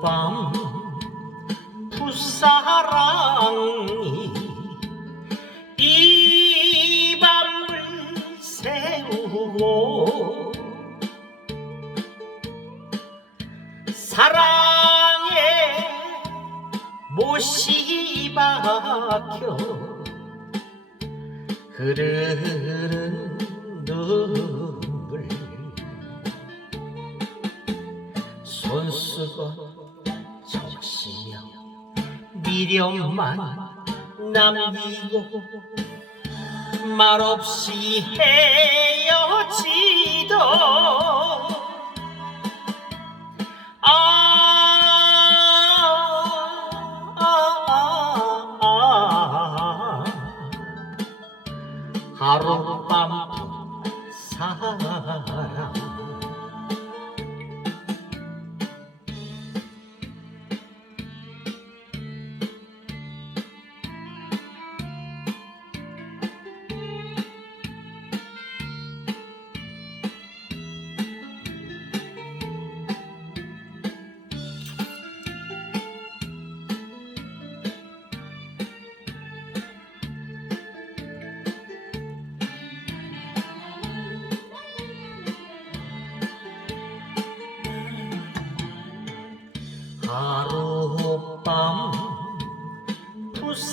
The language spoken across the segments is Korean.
밤 풋사랑이 이 밤을 세우고 사랑에 못이 박혀 흐르는 눈물 손수건 미련만 남기고 말없이 헤어지던 아, 아, 아, 아, 하룻밤 사랑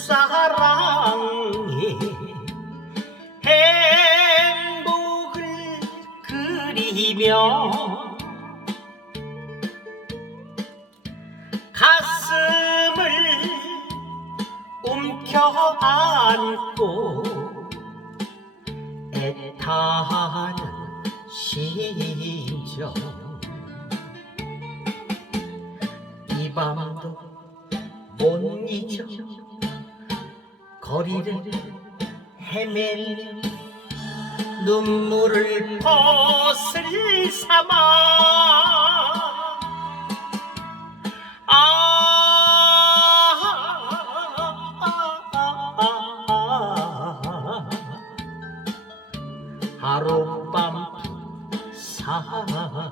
사랑에 행복을 그리며 가슴을 움켜안고 애타는 심정. 이 밤도 못 잊어 거리를 헤맨 눈물을 벗을 삼아 하룻밤 살아